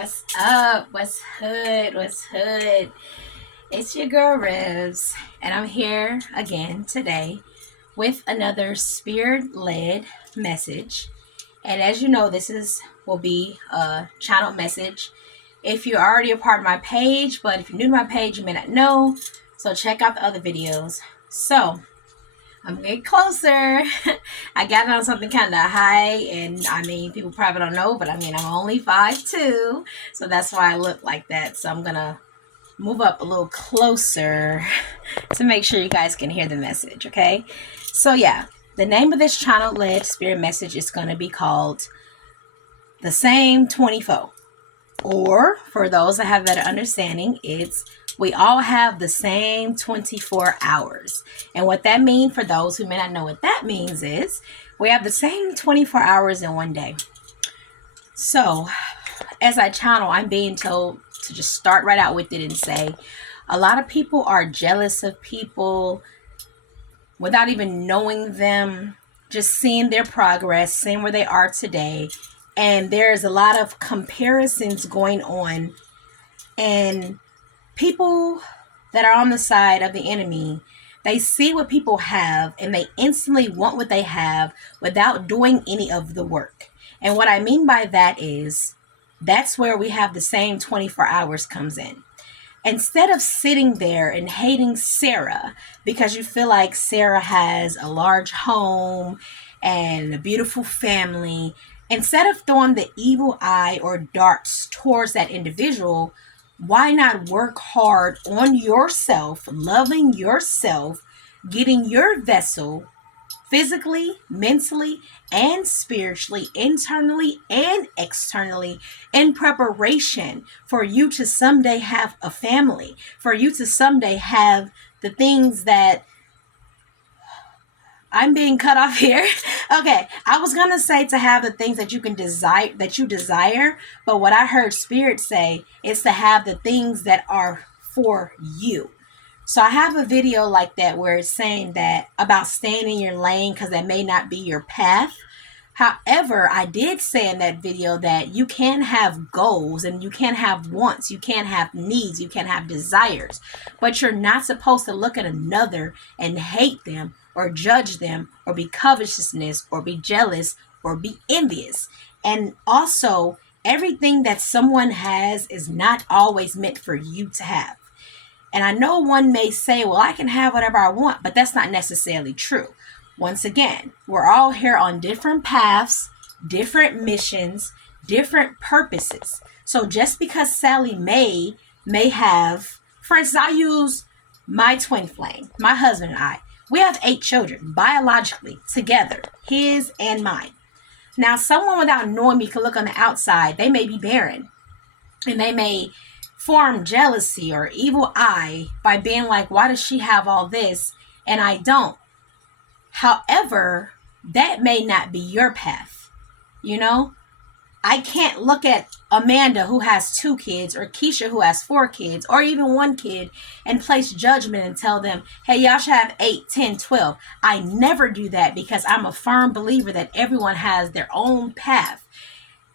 What's up? What's hood? What's hood? It's your girl Revs, and I'm here again today with another spirit-led message. And as you know, will be a channel message. If you're already a part of my page, but if you're new to my page, you may not know. So check out the other videos. So I'm getting closer. I got on something kind of high, and people probably don't know, but I'm only 5'2", so that's why I look like that. So I'm gonna move up a little closer to make sure you guys can hear the message, okay? So yeah, the name of this channel-led spirit message is gonna be called The Same 24. Or, for those that have better understanding, we all have the same 24 hours. And what that means, for those who may not know what that means, is we have the same 24 hours in one day. So, as I channel, I'm being told to just start right out with it and say, a lot of people are jealous of people without even knowing them, just seeing their progress, seeing where they are today. And there's a lot of comparisons going on, and people that are on the side of the enemy, they see what people have and they instantly want what they have without doing any of the work. And what I mean by that is, that's where we have the same 24 hours comes in. Instead of sitting there and hating Sarah because you feel like Sarah has a large home and a beautiful family, instead of throwing the evil eye or darts towards that individual, why not work hard on yourself, loving yourself, getting your vessel physically, mentally, and spiritually, internally and externally, in preparation for you to someday have a family, for you to someday have the things that I'm being cut off here. Okay, I was gonna say to have the things that you desire, but what I heard Spirit say is to have the things that are for you. So I have a video like that where it's saying that about staying in your lane because that may not be your path. However, I did say in that video that you can have goals and you can have wants, you can have needs, you can have desires, but you're not supposed to look at another and hate them or judge them or be covetousness or be jealous or be envious. And also, everything that someone has is not always meant for you to have. And I know one may say, well, I can have whatever I want, but that's not necessarily true. Once again, we're all here on different paths, different missions, different purposes. So just because Sally may have, for instance, I use my twin flame, my husband and I. We have 8 children, biologically, together, his and mine. Now, someone without knowing me could look on the outside, they may be barren, and they may form jealousy or evil eye by being like, why does she have all this and I don't? However, that may not be your path. I can't look at Amanda who has 2 kids or Keisha who has 4 kids or even 1 kid and place judgment and tell them, hey, y'all should have 8, 10, 12. I never do that because I'm a firm believer that everyone has their own path.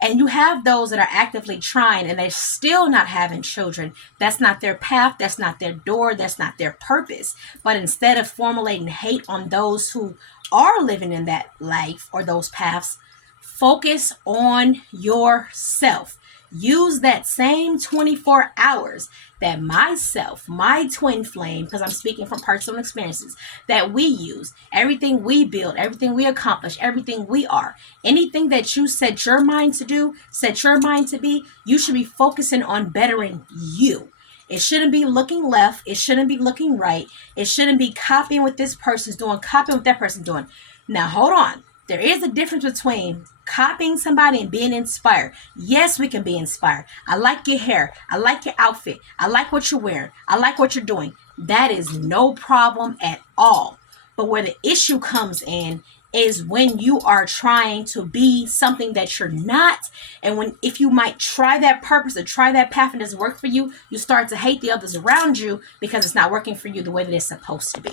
And you have those that are actively trying and they're still not having children. That's not their path. That's not their door. That's not their purpose. But instead of formulating hate on those who are living in that life or those paths, focus on yourself. Use that same 24 hours that myself, my twin flame, because I'm speaking from personal experiences, that we use, everything we build, everything we accomplish, everything we are, anything that you set your mind to do, set your mind to be, you should be focusing on bettering you. It shouldn't be looking left. It shouldn't be looking right. It shouldn't be copying what this person's doing, copying what that person's doing. Now, hold on. There is a difference between copying somebody and being inspired. Yes, we can be inspired. I like your hair. I like your outfit. I like what you're wearing. I like what you're doing. That is no problem at all. But where the issue comes in is when you are trying to be something that you're not. And if you might try that purpose or try that path and it doesn't work for you, you start to hate the others around you because it's not working for you the way that it's supposed to be.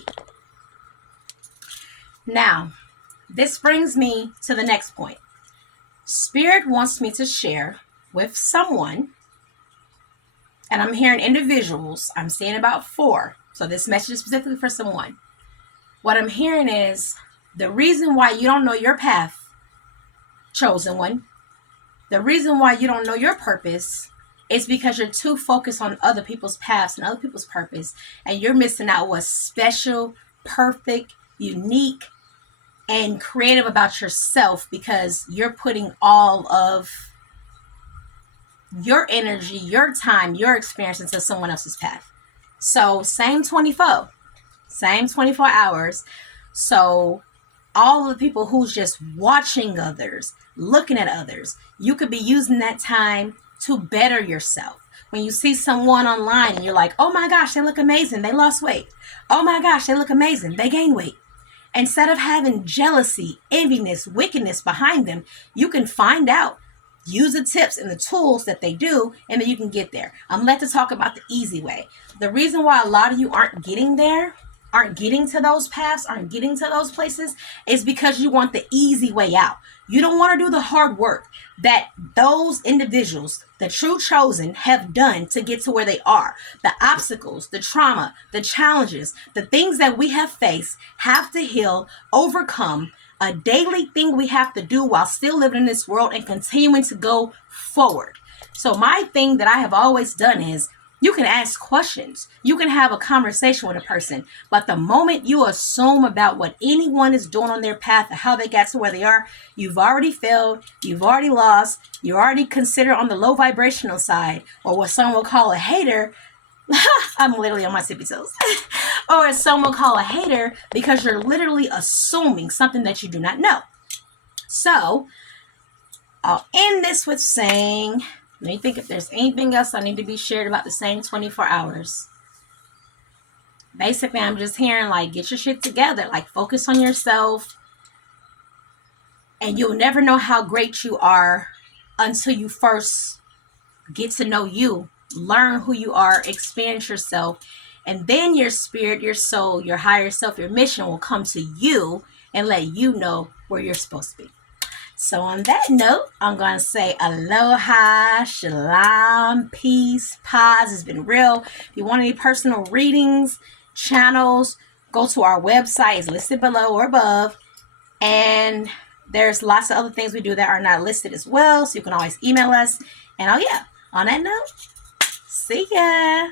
Now, this brings me to the next point. Spirit wants me to share with someone and I'm hearing individuals, I'm seeing about 4. So this message is specifically for someone. What I'm hearing is the reason why you don't know your path, chosen one, the reason why you don't know your purpose is because you're too focused on other people's paths and other people's purpose, and you're missing out what's special, perfect, unique, and creative about yourself because you're putting all of your energy, your time, your experience into someone else's path. So same 24 hours. So all of the people who's just watching others, looking at others, you could be using that time to better yourself. When you see someone online and you're like, oh my gosh, they look amazing, they lost weight. Oh my gosh, they look amazing, they gained weight. Instead of having jealousy, enviness, wickedness behind them, you can find out, use the tips and the tools that they do, and then you can get there. I'm led to talk about the easy way. The reason why a lot of you aren't getting there, aren't getting to those paths, aren't getting to those places, is because you want the easy way out. You don't want to do the hard work that those individuals, the true chosen, have done to get to where they are. The obstacles, the trauma, the challenges, the things that we have faced, have to heal, overcome, a daily thing we have to do while still living in this world and continuing to go forward. So my thing that I have always done is, you can ask questions. You can have a conversation with a person. But the moment you assume about what anyone is doing on their path and how they got to where they are, you've already failed. You've already lost. You're already considered on the low vibrational side, or what someone will call a hater. I'm literally on my tippy toes. Or as some will call a hater, because you're literally assuming something that you do not know. So I'll end this with saying, let me think if there's anything else I need to be shared about the same 24 hours. Basically, I'm just hearing, like, get your shit together. Like, focus on yourself. And you'll never know how great you are until you first get to know you. Learn who you are. Experience yourself. And then your spirit, your soul, your higher self, your mission will come to you and let you know where you're supposed to be. So on that note, I'm going to say aloha, shalom, peace, paz. It's been real. If you want any personal readings, channels, go to our website. It's listed below or above. And there's lots of other things we do that are not listed as well. So you can always email us. And oh yeah, on that note, see ya.